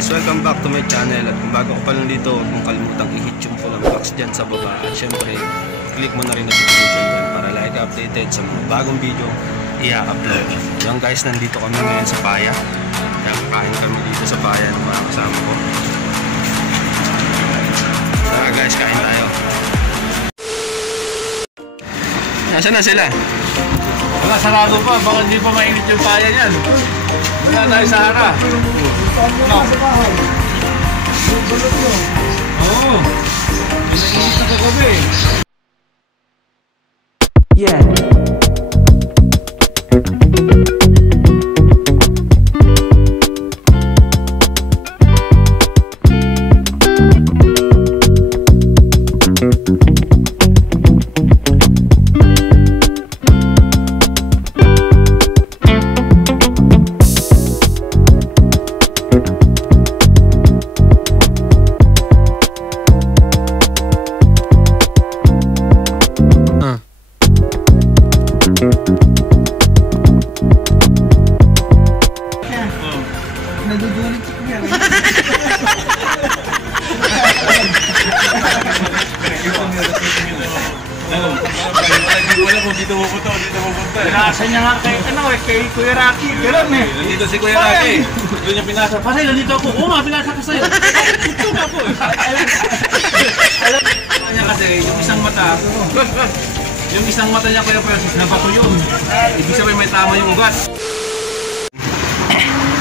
guys, welcome back to my channel. At kung bago ko pa lang dito, huwag mong kalimutang i-hit yung pulang box dyan sa baba. At syempre, click mo na rin notification dyan para like updated sa mga bagong video i-upload. Yan guys, nandito kami ngayon sa Paya. Kaya kain kami dito sa Paya ng mga kasama ko. Tara guys, kain tayo. Nasaan na sila? Wala, sarado pa. Baka hindi pa mainit yung Paya yan. Wala tayo sa hara. Oo. Pinainit na kagabi. Yeah. Nadudulit si Kuya. Wala kung dito pupunta, Pinasa niya nga kay Kuya Rocky. Ganun eh. Nandito si Kuya Rocky. Doon niya pinasa. Pasay, nandito ako. Oo nga, pinasa ka sa'yo. Ito nga po eh. Alam niya kasi, yung isang mata niya Kuya Francis, nabato yun. Ibig sabihin may tama yung ugat.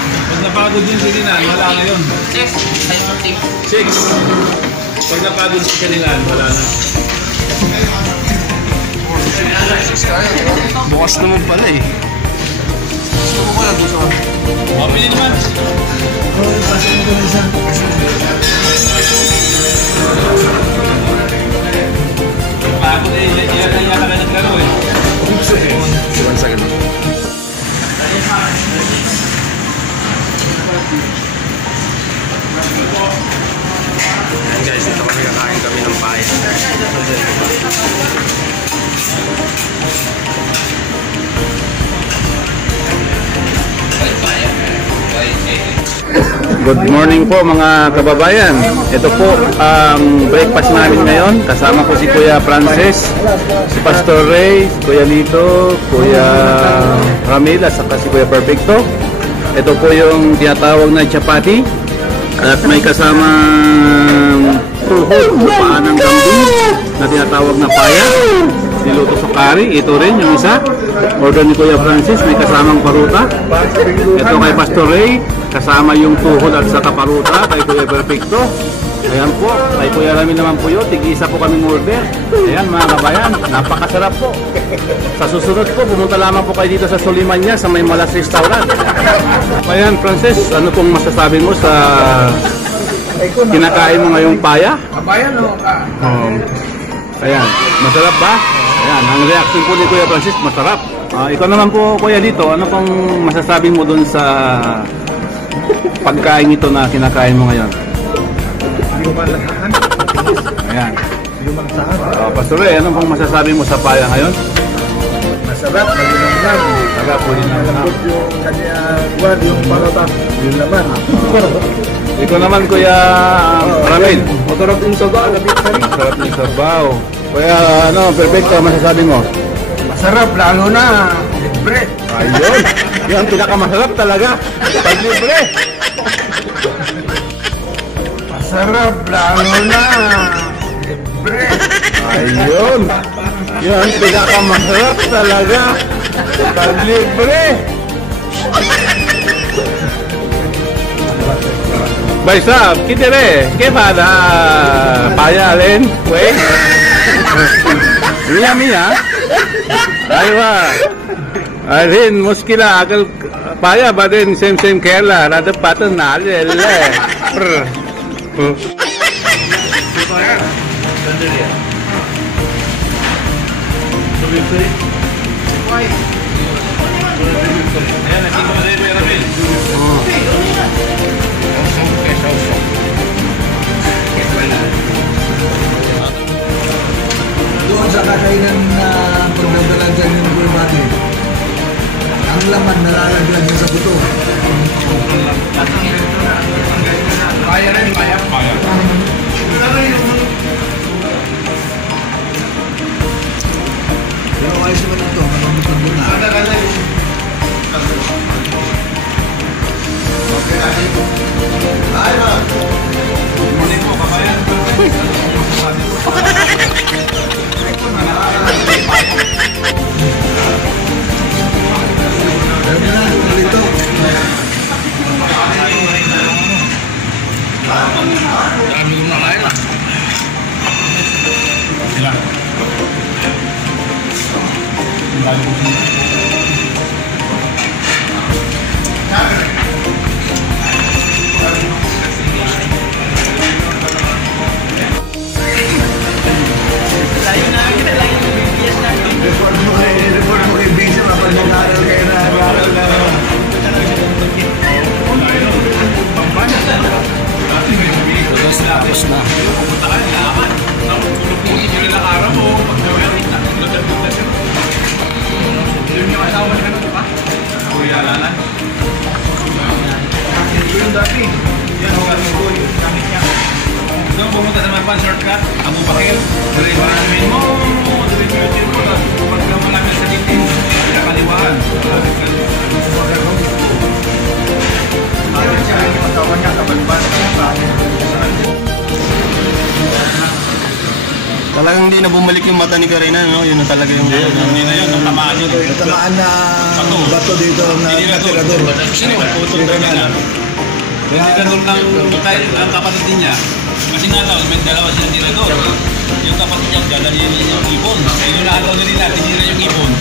Pag napagod yung sinilan, wala na yun. 6. Pag napagod yung sinilan, wala na. Bukas naman pala eh. Gusto ko lang dito. Mapili naman. Pagod eh, yata ka naglaro eh. One second. Ayan guys, dito kami kakain kami ng Paya. Good morning po mga kababayan. Ito po ang breakfast namin ngayon. Kasama ko si Kuya Francis, si Pastor Ray, Kuya Lito, Kuya Ramil, at saka si Kuya Perfecto. Ito po yung tinatawag na chapati. At may kasamang tuhod, paan ng kambing na tinatawag na paya. Niluto sa curry. Ito rin yung isa. Order ni Kuya Francis, may kasamang paruta. Ito kay Pastor Ray, kasama yung tuhod at saka paruta. Kay Kuya Perfecto. Ayan po, kay Kuya Rami naman po yun. Tig-isa po kaming order. Ayan mga kabayan, napakasarap po. Sa susunod po, pumunta lamang po kayo dito sa Sulimanya sa may Malas Restaurant. Ayan Francis, ano pong masasabi mo sa kinakain mo ngayong paya? Paya no? Ayan, masarap ba? Ayan, ang reaction po ni Kuya Francis, masarap. Ikaw naman po Kuya Lito, ano pong masasabi mo dun sa pagkain ito na kinakain mo ngayon? Ayan. Pastor Ray, ano pong masasabi mo sa paya ngayon? Masarap, malinang lang. Sarap po din naman. Yung kanya guard, yung parota, yung laman. Ikaw naman Kuya Ramil. Masarap yung sabaw. Masarap yung sabaw. Kuya ano, Perfecto, masasabi mo? Masarap, lalo na libre. Ayun, yan pinakamasarap talaga. Pag libre. Masarap, lalo na libre. Ayun, yan pinakamasarap talaga. Pag libre. भाई साहब किधर है के फादा पाया लेन वे मिया मिया aywa arin muskila agal paya badin same Kerala rada patan nalele Doon sa kakainan na pagdadalagan ng bulmati, ang laman nalalaglag sa buto. Kaya rin, kaya. Pero ayos naman ito. Malambot doon na. Morning po, kabayan. Pero na, dito. Dami kong nakain ah. Sila. Dami kong Report mo kay Bisa, kapag nag-aaral kayo na nag-aaral na. Tapos na. pupunta ka nila aman. Pupunta ka nila araw mo. Pag-gawin na. Nagdagdag siya. Yun yung asawa niya na ba? Kuya Lalan. Yung dati. Yan ang gamit ko. Yung gamit niya. Doon pumunta sa mga pan-shortcut. Abu Bakil. Diretso mo. Diretso mo. Pagka malapit sa dinding. Nakaliwaan. Ayun siya. Yung asawa niya. Kabalban. Talagang hindi na bumalik yung mata ni Karina, no? Yun na talaga yung... Hindi na yun. Natamaan yun. Tamaan na bato dito na natirador. Sino yung putol kanina? Tirador ng kapatid din niya. Kasi nga daw, may dalawa silang tirador. Yung kapatid niya, dadali yung ibon. Kaya yung nakataw na nila, tinira yung ibon.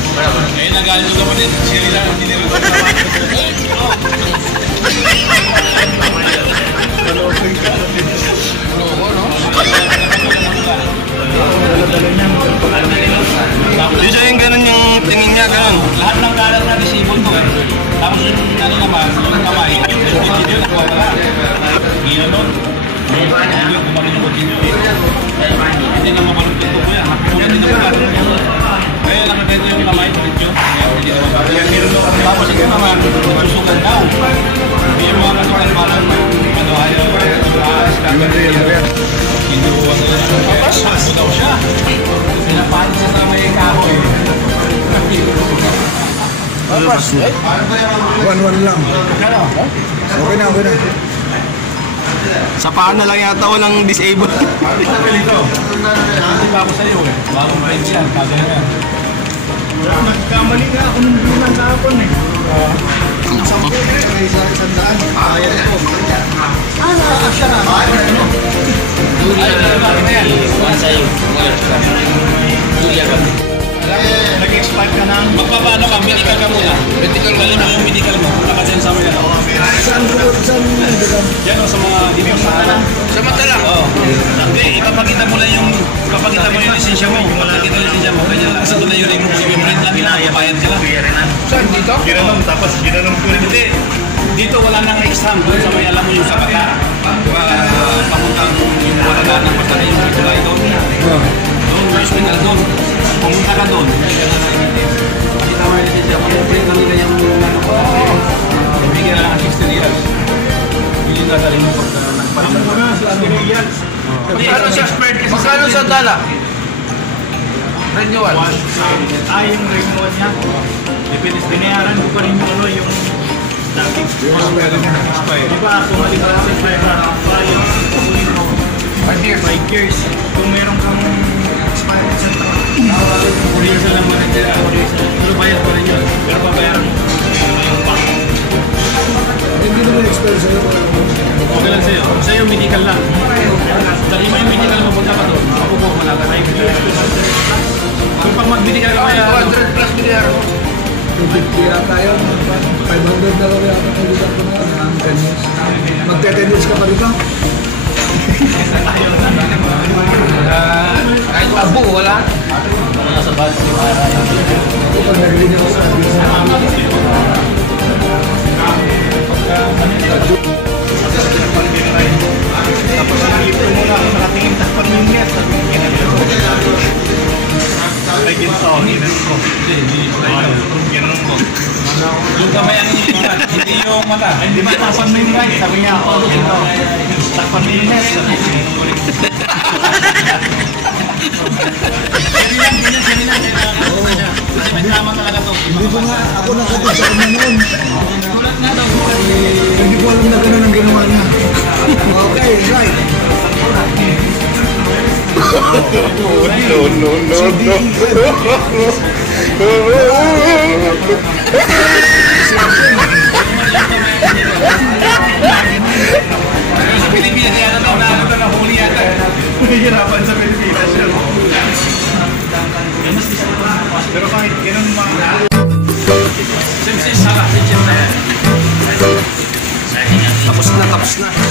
Kaya nagalit yung kapatid, siya nila ang tinirador. Di siya yung ganun yung tingin niya, ganun. Lahat ng galang na disable ko. Tapos yung ano naman, yung kamay, yung video nakuha ka lang. Gila nun. Yung bumalik yung video. Hindi na mamalupit ko yan. Hindi na mamalupit. Kaya nakaganda yung kamay, video. Hindi na mamalupit. Tapos yung naman, nagsusugan daw. Yung mga kasukan parang manuhay. Hindi ko wala na. Tapos, daw siya. Pinapalit siya sa may kahoy. One lang. Okay na, okay na. Sa paa na lang yata walang disabled. Dito. Hindi pa ako sa'yo eh. Bagong friends yan. Kagaya yan. Nagkamali nga ako nung bilang kahapon eh. Nag-expire ka na. Magpapaano ka? Medical ka muna. Medical ka muna. Yung medical mo. Nakasen sa mga. Saan Yan o sa mga dito sa Samantala. Oo. Hindi, ipapakita mo lang yung lisensya mo. Ipapakita yung lisensya mo. Kanya lang. Kasi doon na yun yung print lang. Pinapapayad sila. Saan dito? Ginanong. Tapos ginanong ko rin. Hindi. Dito wala nang exam. Doon sa may alam mo yung sabata. Pamuntang yung wala ng pagkala yung regular doon. Doon, may hospital doon. Pumunta ka doon. Pakita mo yung lisensya. Print lang nila yung ibigyan na lang ang 60 years. Hindi na galing mo pagka nagpalit. Ang muna, 60 years. Magkano siya spared kasi magkano sa dala? Renewal? Yung renewal niya. Depende, binayaran ko pa rin yung dati. Di ba ako maligay sa 5 years. Kung meron kang expired sa taon, 4 years lang mo rin sila. Pero bayad pa rin yun. Pero pabayaran mo yung back. Hindi naman experience sa'yo. Okay lang sa'yo. Sa'yo, medical lang. Dali mo yung medical mo, punta ka doon. Mapupok mo lang. Kung pag mag-medical ka kaya... 200 plus million. 250 yata yun. 500 na lang yata kay Lugar ko na. Magte-tennis ka pa dito? Kahit abo, wala. Wala sa bus. Ako pag nag-linya ko sa tapos nalipto mo na ako nakatingin sa pag-minget. Ay, ginto. Ginanong ko. Ginanong ko. Yung kamay ang iniwan, hindi yung mata. Hindi ba takpan mo yung right? Sabi niya, ako dito. Takpan mo yung left. May tama talaga to. Hindi ko nga ako nakatid sa kanya noon. Hindi ko alam na gano'n ang ginawa niya. Okay, right. Sa Pilipinas, yan na nahuli yata. Hihirapan sa Pilipinas yun. Pero kahit ganun mga... Tapos na.